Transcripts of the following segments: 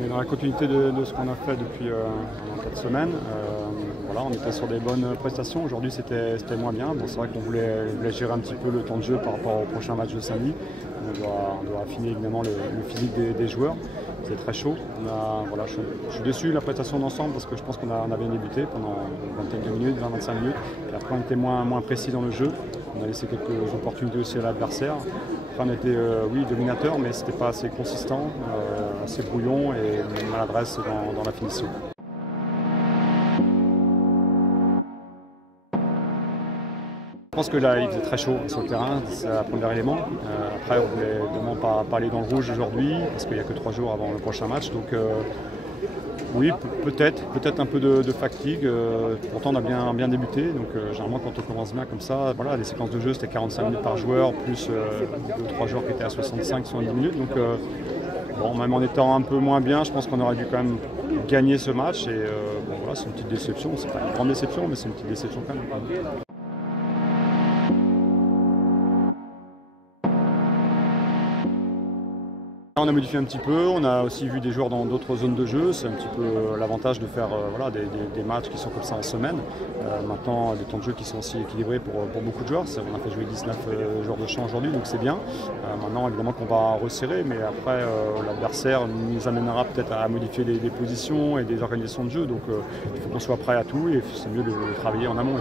On est dans la continuité de ce qu'on a fait depuis 4 semaines. Voilà, on était sur des bonnes prestations. Aujourd'hui, c'était moins bien. Bon, c'est vrai qu'on voulait gérer un petit peu le temps de jeu par rapport au prochain match de samedi. On doit affiner évidemment le physique des joueurs. C'est très chaud. Voilà, je suis déçu de la prestation d'ensemble parce que je pense qu'on a bien débuté pendant une vingtaine de minutes, 20-25 minutes. Et après, on était moins précis dans le jeu. On a laissé quelques opportunités aussi à l'adversaire. Après, on était oui, dominateur, mais ce n'était pas assez consistant, assez brouillon et maladresse dans la finition. Je pense que là, il faisait très chaud sur le terrain, c'est le premier élément. Après, on voulait vraiment pas aller dans le rouge aujourd'hui, parce qu'il n'y a que 3 jours avant le prochain match. Donc, oui, peut-être un peu de fatigue. Pourtant, on a bien débuté. Donc, généralement, quand on commence bien comme ça, voilà, les séquences de jeu, c'était 45 minutes par joueur, plus 2-3 joueurs qui étaient à 65-70 minutes. Donc, bon, même en étant un peu moins bien, je pense qu'on aurait dû quand même gagner ce match. Et bon, voilà, c'est une petite déception. C'est pas une grande déception, mais c'est une petite déception quand même. On a modifié un petit peu, on a aussi vu des joueurs dans d'autres zones de jeu, c'est un petit peu l'avantage de faire voilà, des matchs qui sont comme ça en semaine. Maintenant, des temps de jeu qui sont aussi équilibrés pour beaucoup de joueurs. On a fait jouer 19 joueurs de champ aujourd'hui, donc c'est bien. Maintenant, évidemment qu'on va resserrer, mais après, l'adversaire nous amènera peut-être à modifier des positions et des organisations de jeu. Donc il faut qu'on soit prêt à tout et c'est mieux de travailler en amont.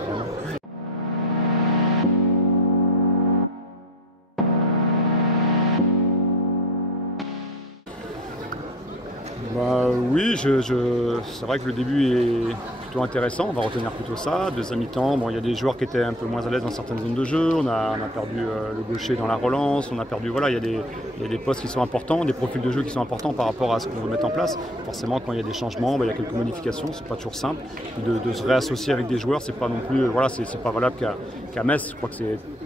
Oui, c'est vrai que le début est plutôt intéressant, on va retenir plutôt ça. Deuxième mi-temps, bon, il y a des joueurs qui étaient un peu moins à l'aise dans certaines zones de jeu, on a perdu le gaucher dans la relance, on a perdu, voilà, il y a des postes qui sont importants, des profils de jeu qui sont importants par rapport à ce qu'on veut mettre en place. Forcément, quand il y a des changements, il y a quelques modifications, c'est pas toujours simple. De se réassocier avec des joueurs, c'est pas non plus, voilà, c'est pas valable qu'à Metz. Je crois que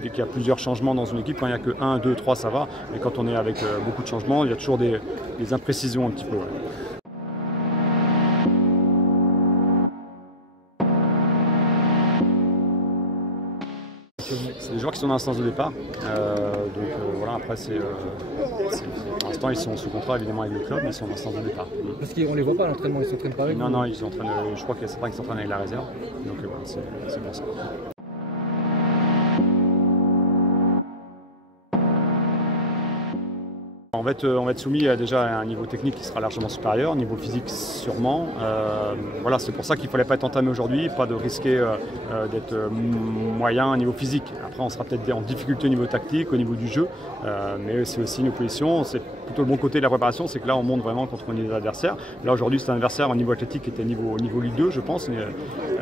dès qu'il y a plusieurs changements dans une équipe, quand il n'y a que 1, 2, 3, ça va. Mais quand on est avec beaucoup de changements, il y a toujours des imprécisions un petit peu. Ouais. C'est des joueurs qui sont dans l'instance de départ. Donc voilà, après, pour l'instant, ils sont sous contrat évidemment avec le club, mais ils sont dans l'instance de départ. Parce qu'on ne les voit pas à l'entraînement, ils s'entraînent pas avec vous? Non, ils s'entraînent, je crois qu'il y a certains qui s'entraînent avec la réserve. Donc voilà, c'est pour ça. On va être soumis à déjà un niveau technique qui sera largement supérieur, niveau physique sûrement. Voilà, c'est pour ça qu'il ne fallait pas être entamé aujourd'hui, pas de risquer d'être moyen au niveau physique. Après, on sera peut-être en difficulté au niveau tactique, au niveau du jeu, mais c'est aussi une opposition. C'est plutôt le bon côté de la préparation, c'est que là, on monte vraiment contre les adversaires. Là, aujourd'hui, c'est un adversaire au niveau athlétique qui était au niveau Ligue 2, je pense,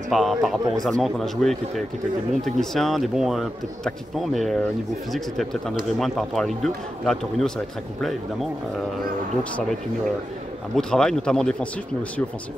par rapport aux Allemands qu'on a joués, qui étaient des bons techniciens, des bons peut-être tactiquement, mais au niveau physique, c'était peut-être un degré moindre par rapport à la Ligue 2. Là, Torino, ça va être très complet, évidemment. Donc ça va être un beau travail, notamment défensif, mais aussi offensif.